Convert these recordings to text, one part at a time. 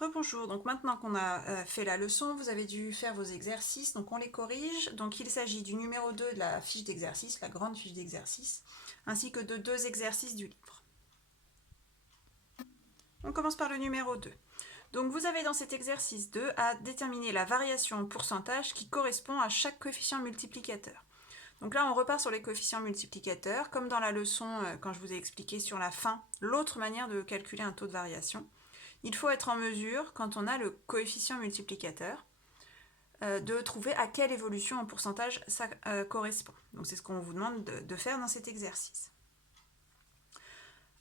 Rebonjour, donc maintenant qu'on a fait la leçon, vous avez dû faire vos exercices, donc on les corrige. Donc il s'agit du numéro 2 de la fiche d'exercice, la grande fiche d'exercice, ainsi que de 2 exercices du livre. On commence par le numéro 2. Donc vous avez dans cet exercice 2 à déterminer la variation en pourcentage qui correspond à chaque coefficient multiplicateur. Donc là on repart sur les coefficients multiplicateurs, comme dans la leçon quand je vous ai expliqué sur la fin, l'autre manière de calculer un taux de variation. Il faut être en mesure, quand on a le coefficient multiplicateur, de trouver à quelle évolution en pourcentage ça correspond. Donc c'est ce qu'on vous demande de faire dans cet exercice.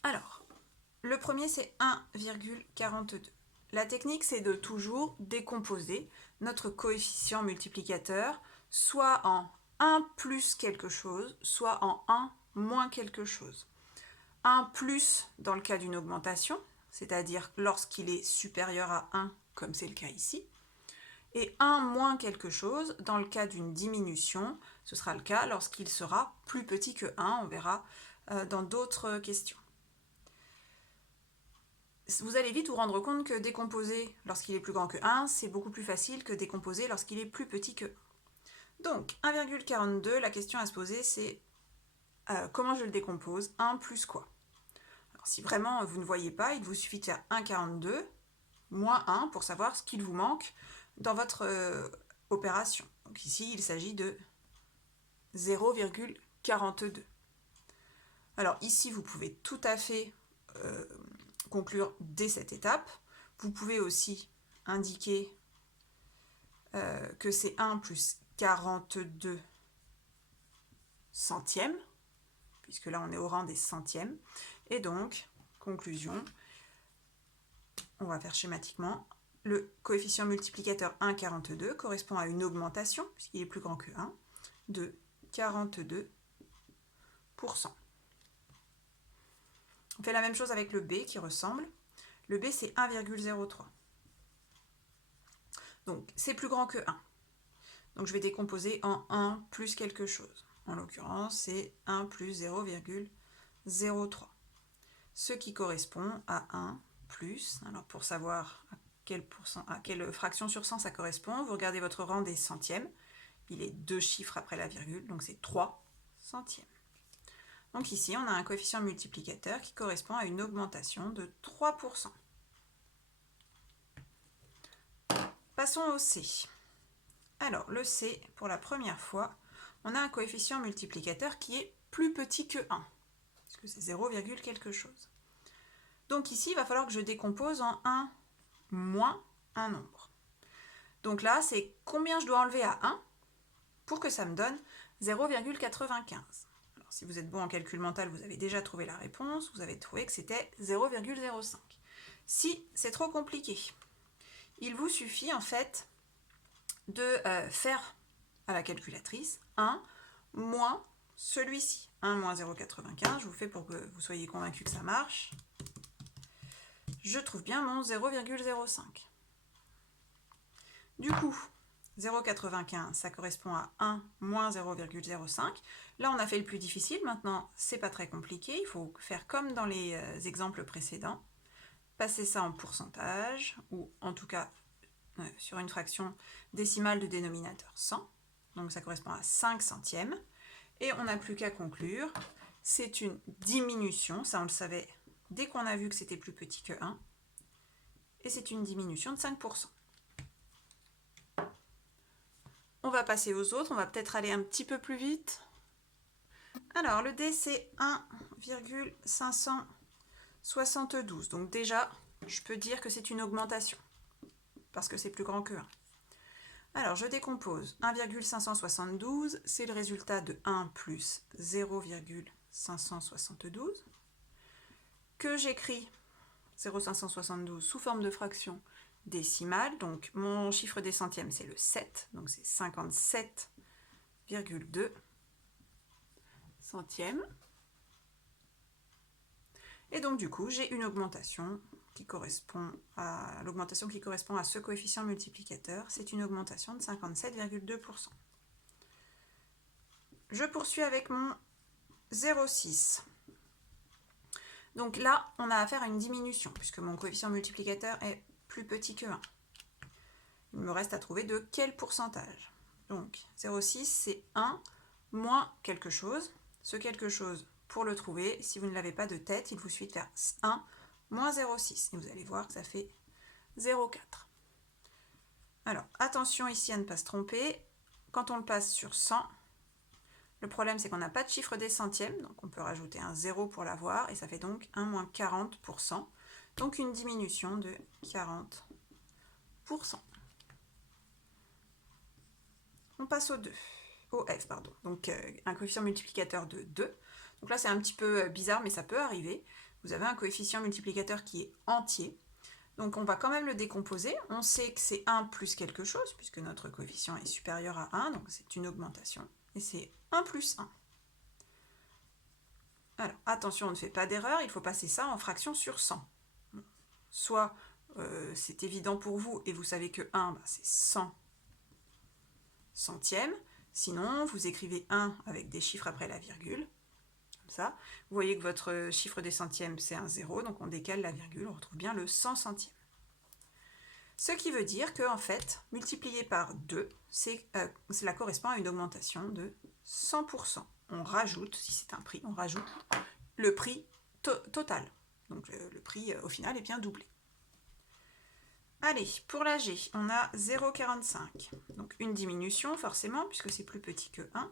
Alors, le premier c'est 1,42. La technique c'est de toujours décomposer notre coefficient multiplicateur soit en 1 plus quelque chose, soit en 1 moins quelque chose. 1 plus dans le cas d'une augmentation, c'est-à-dire lorsqu'il est supérieur à 1, comme c'est le cas ici, et 1 moins quelque chose dans le cas d'une diminution, ce sera le cas lorsqu'il sera plus petit que 1, on verra dans d'autres questions. Vous allez vite vous rendre compte que décomposer lorsqu'il est plus grand que 1, c'est beaucoup plus facile que décomposer lorsqu'il est plus petit que 1. Donc 1,42, la question à se poser c'est comment je le décompose, 1 plus quoi? Si vraiment vous ne voyez pas, il vous suffit de faire 1,42 moins 1 pour savoir ce qu'il vous manque dans votre opération. Donc ici, il s'agit de 0,42. Alors ici, vous pouvez tout à fait conclure dès cette étape. Vous pouvez aussi indiquer que c'est 1 plus 42 centièmes, puisque là on est au rang des centièmes. Et donc, conclusion, on va faire schématiquement, le coefficient multiplicateur 1,42 correspond à une augmentation, puisqu'il est plus grand que 1, de 42%. On fait la même chose avec le B qui ressemble. Le B c'est 1,03. Donc c'est plus grand que 1. Donc je vais décomposer en 1 plus quelque chose. En l'occurrence c'est 1 plus 0,03. Ce qui correspond à 1 plus, alors pour savoir à quelle fraction sur 100 ça correspond, vous regardez votre rang des centièmes, il est 2 chiffres après la virgule, donc c'est 3 centièmes. Donc ici, on a un coefficient multiplicateur qui correspond à une augmentation de 3%. Passons au C. Alors, le C, pour la première fois, on a un coefficient multiplicateur qui est plus petit que 1, puisque c'est 0, quelque chose. Donc ici, il va falloir que je décompose en 1 moins un nombre. Donc là, c'est combien je dois enlever à 1 pour que ça me donne 0,95. Alors, si vous êtes bon en calcul mental, vous avez déjà trouvé la réponse, vous avez trouvé que c'était 0,05. Si c'est trop compliqué, il vous suffit en fait de faire à la calculatrice 1 moins celui-ci. 1 moins 0,95, je vous fais pour que vous soyez convaincu que ça marche. Je trouve bien mon 0,05. Du coup, 0,95, ça correspond à 1 moins 0,05. Là, on a fait le plus difficile. Maintenant, c'est pas très compliqué. Il faut faire comme dans les exemples précédents. Passer ça en pourcentage, ou en tout cas sur une fraction décimale de dénominateur 100. Donc ça correspond à 5 centièmes. Et on n'a plus qu'à conclure. C'est une diminution, ça on le savait dès qu'on a vu que c'était plus petit que 1. Et c'est une diminution de 5%. On va passer aux autres, on va peut-être aller un petit peu plus vite. Alors, le D, c'est 1,572. Donc déjà, je peux dire que c'est une augmentation, parce que c'est plus grand que 1. Alors, je décompose 1,572, c'est le résultat de 1 plus 0,572, que j'écris 0,572 sous forme de fraction décimale. Donc, mon chiffre des centièmes, c'est le 7, donc c'est 57,2 centièmes. Et donc, du coup, j'ai une augmentation qui correspond à l'augmentation qui correspond à ce coefficient multiplicateur. C'est une augmentation de 57,2%. Je poursuis avec mon 0,6. Donc là, on a affaire à une diminution, puisque mon coefficient multiplicateur est plus petit que 1. Il me reste à trouver de quel pourcentage. Donc 0,6 c'est 1 moins quelque chose. Ce quelque chose, pour le trouver, si vous ne l'avez pas de tête, il vous suffit de faire 1 moins 0,6. Et vous allez voir que ça fait 0,4. Alors, attention ici à ne pas se tromper. Quand on le passe sur 100, le problème c'est qu'on n'a pas de chiffre des centièmes, donc on peut rajouter un 0 pour l'avoir, et ça fait donc 1 moins 40%, donc une diminution de 40%. On passe au F, pardon. Donc un coefficient multiplicateur de 2. Donc là c'est un petit peu bizarre, mais ça peut arriver. Vous avez un coefficient multiplicateur qui est entier. Donc on va quand même le décomposer. On sait que c'est 1 plus quelque chose, puisque notre coefficient est supérieur à 1, donc c'est une augmentation. Et c'est 1 plus 1. Alors attention, on ne fait pas d'erreur, il faut passer ça en fraction sur 100. Soit c'est évident pour vous, et vous savez que 1, c'est 100 centièmes. Sinon, vous écrivez 1 avec des chiffres après la virgule. Comme ça. Vous voyez que votre chiffre des centièmes, c'est un 0, donc on décale la virgule, on retrouve bien le 100 centièmes. Ce qui veut dire que, en fait, multiplié par 2, cela correspond à une augmentation de 100%. On rajoute, si c'est un prix, on rajoute le prix total. Donc le prix, au final, est bien doublé. Allez, pour la G, on a 0,45. Donc une diminution, forcément, puisque c'est plus petit que 1.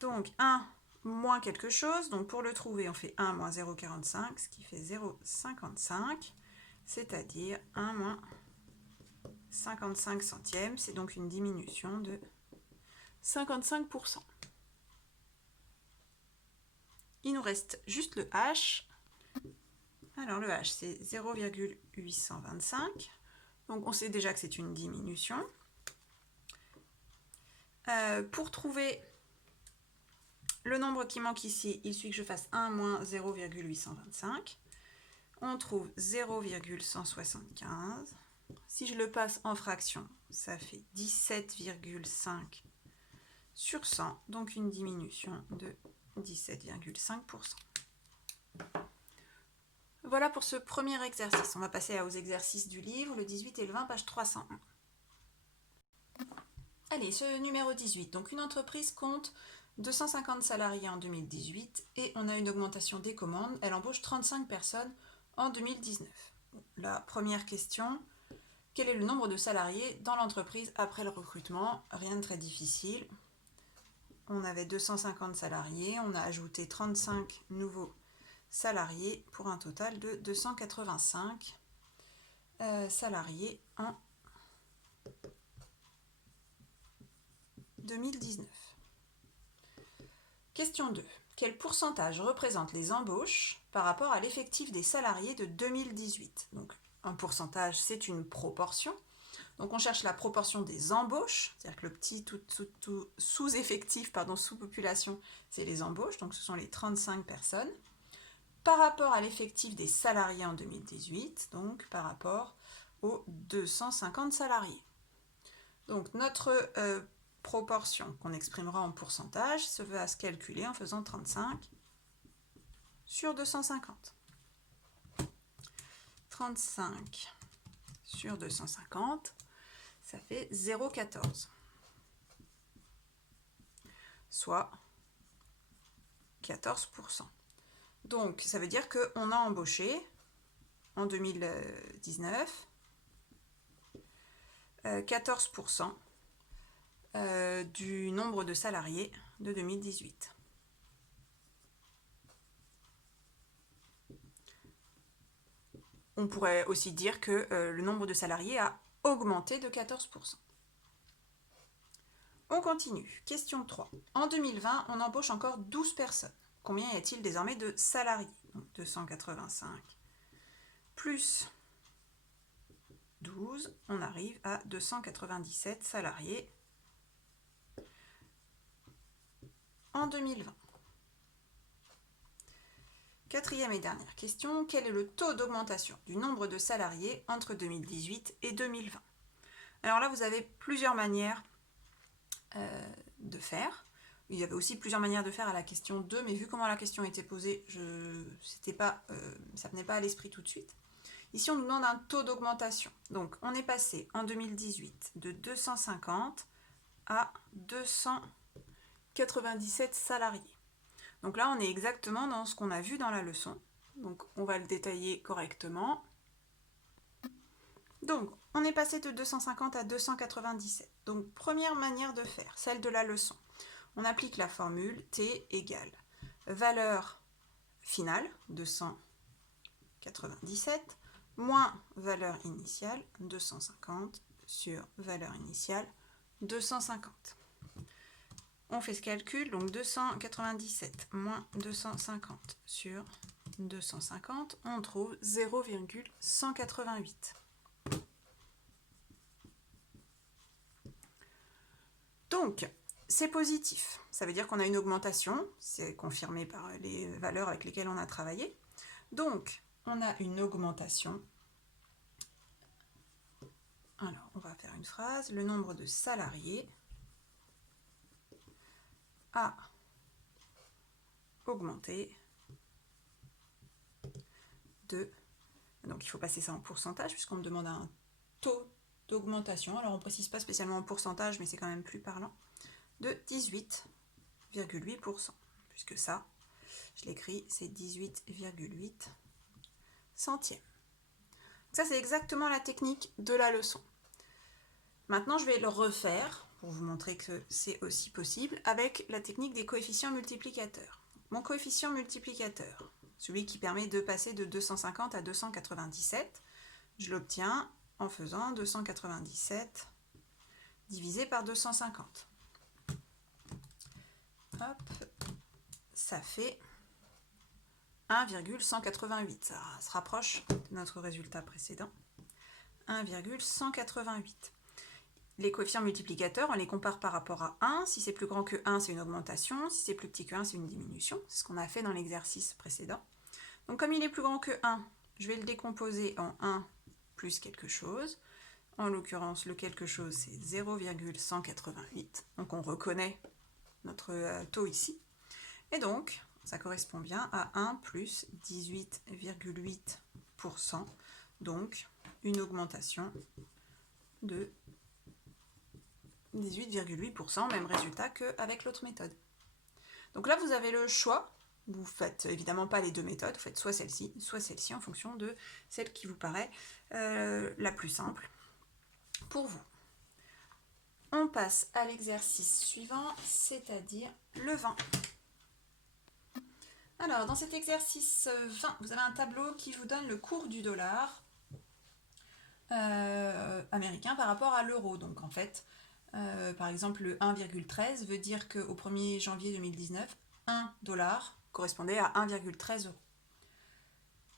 Donc 1 moins quelque chose. Donc pour le trouver, on fait 1 moins 0,45, ce qui fait 0,55, c'est-à-dire 1 moins 55 centièmes. C'est donc une diminution de 55%. Il nous reste juste le H. Alors le H, c'est 0,825. Donc on sait déjà que c'est une diminution. Pour trouver le nombre qui manque ici, il suffit que je fasse 1 moins 0,825. On trouve 0,175. Si je le passe en fraction, ça fait 17,5 sur 100. Donc une diminution de 17,5%. Voilà pour ce premier exercice. On va passer aux exercices du livre, le 18 et le 20, page 301. Allez, ce numéro 18. Donc une entreprise compte 250 salariés en 2018 et on a une augmentation des commandes. Elle embauche 35 personnes en 2019. La première question, quel est le nombre de salariés dans l'entreprise après le recrutement? Rien de très difficile. On avait 250 salariés, on a ajouté 35 nouveaux salariés pour un total de 285 salariés en 2019. Question 2. Quel pourcentage représente les embauches par rapport à l'effectif des salariés de 2018? Donc un pourcentage, c'est une proportion. Donc on cherche la proportion des embauches, c'est-à-dire que le petit sous-effectif, sous-population, c'est les embauches, donc ce sont les 35 personnes, par rapport à l'effectif des salariés en 2018, donc par rapport aux 250 salariés. Donc notre proportion qu'on exprimera en pourcentage se va se calculer en faisant 35 sur 250. 35 sur 250, ça fait 0,14, soit 14%. Donc ça veut dire qu'on a embauché en 2019 14% du nombre de salariés de 2018. On pourrait aussi dire que le nombre de salariés a augmenté de 14%. On continue. Question 3. En 2020, on embauche encore 12 personnes. Combien y a-t-il désormais de salariés? Donc 285 plus 12, on arrive à 297 salariés en 2020. Quatrième et dernière question, quel est le taux d'augmentation du nombre de salariés entre 2018 et 2020? Alors là, vous avez plusieurs manières de faire. Il y avait aussi plusieurs manières de faire à la question 2, mais vu comment la question était posée, ça ne venait pas à l'esprit tout de suite. Ici, on nous demande un taux d'augmentation. Donc, on est passé en 2018 de 250 à 297 salariés. Donc là, on est exactement dans ce qu'on a vu dans la leçon. Donc, on va le détailler correctement. Donc, on est passé de 250 à 297. Donc, première manière de faire, celle de la leçon. On applique la formule T égale valeur finale, 297, moins valeur initiale, 250, sur valeur initiale, 250. On fait ce calcul, donc 297 moins 250 sur 250, on trouve 0,188. Donc, c'est positif. Ça veut dire qu'on a une augmentation, c'est confirmé par les valeurs avec lesquelles on a travaillé. Donc, on a une augmentation. Alors, on va faire une phrase. Le nombre de salariés a augmenté de... Donc, il faut passer ça en pourcentage puisqu'on me demande un taux d'augmentation. Alors, on ne précise pas spécialement en pourcentage, mais c'est quand même plus parlant. De 18,8%. Puisque ça, je l'écris, c'est 18,8 centièmes. Ça, c'est exactement la technique de la leçon. Maintenant, je vais le refaire pour vous montrer que c'est aussi possible avec la technique des coefficients multiplicateurs. Mon coefficient multiplicateur, celui qui permet de passer de 250 à 297, je l'obtiens en faisant 297 divisé par 250. Hop, ça fait 1,188. Ça se rapproche de notre résultat précédent. 1,188. Les coefficients multiplicateurs, on les compare par rapport à 1. Si c'est plus grand que 1, c'est une augmentation. Si c'est plus petit que 1, c'est une diminution. C'est ce qu'on a fait dans l'exercice précédent. Donc comme il est plus grand que 1, je vais le décomposer en 1 plus quelque chose. En l'occurrence, le quelque chose, c'est 0,188. Donc on reconnaît notre taux ici. Et donc, ça correspond bien à 1 plus 18,8%. Donc, une augmentation de 18,8%, même résultat qu'avec l'autre méthode. Donc là, vous avez le choix. Vous ne faites évidemment pas les deux méthodes, vous faites soit celle-ci en fonction de celle qui vous paraît la plus simple pour vous. On passe à l'exercice suivant, c'est-à-dire le 20. Alors, dans cet exercice 20, vous avez un tableau qui vous donne le cours du dollar américain par rapport à l'euro. Donc en fait, par exemple, le 1,13 veut dire qu'au 1er janvier 2019, 1 dollar correspondait à 1,13 euros.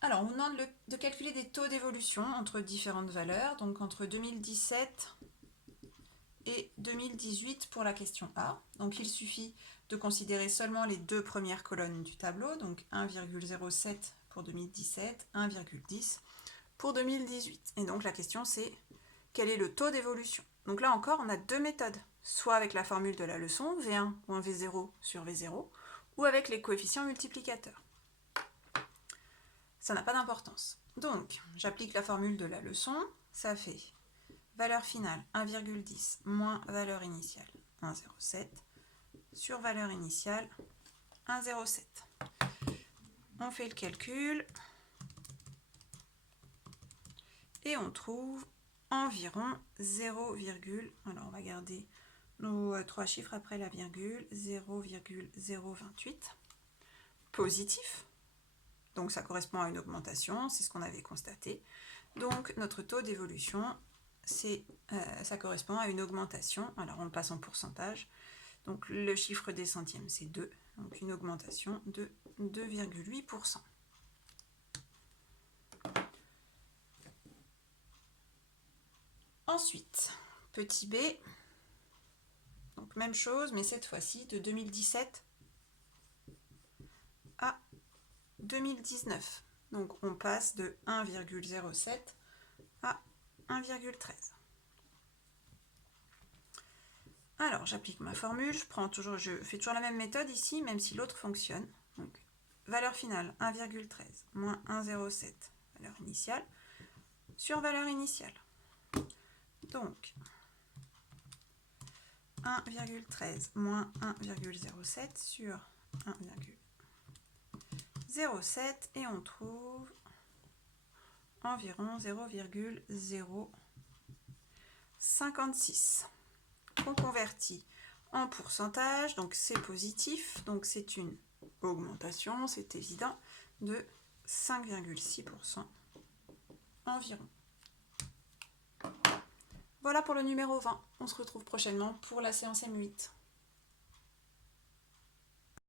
Alors, on vous demande de calculer des taux d'évolution entre différentes valeurs, donc entre 2017 et 2018 pour la question A. Donc, il suffit de considérer seulement les deux premières colonnes du tableau, donc 1,07 pour 2017, 1,10 pour 2018. Et donc, la question, c'est quel est le taux d'évolution? Donc là encore, on a deux méthodes, soit avec la formule de la leçon, V1 moins V0 sur V0, ou avec les coefficients multiplicateurs. Ça n'a pas d'importance. Donc, j'applique la formule de la leçon, ça fait valeur finale 1,10 moins valeur initiale 1,07 sur valeur initiale 1,07. On fait le calcul et on trouve environ 0, alors on va garder nos trois chiffres après la virgule, 0,028 positif. Donc ça correspond à une augmentation, c'est ce qu'on avait constaté. Donc notre taux d'évolution, ça correspond à une augmentation. Alors on le passe en pourcentage. Donc le chiffre des centièmes, c'est 2. Donc une augmentation de 2,8%. Ensuite, petit b, donc même chose, mais cette fois-ci de 2017 à 2019. Donc on passe de 1,07 à 1,13. Alors j'applique ma formule, je fais toujours la même méthode ici, même si l'autre fonctionne. Donc valeur finale 1,13 moins 1,07, valeur initiale, sur valeur initiale. Donc, 1,13 moins 1,07 sur 1,07 et on trouve environ 0,056 qu'on convertit en pourcentage, donc c'est positif, donc c'est une augmentation, c'est évident, de 5,6% environ. Voilà pour le numéro 20. On se retrouve prochainement pour la séance M8.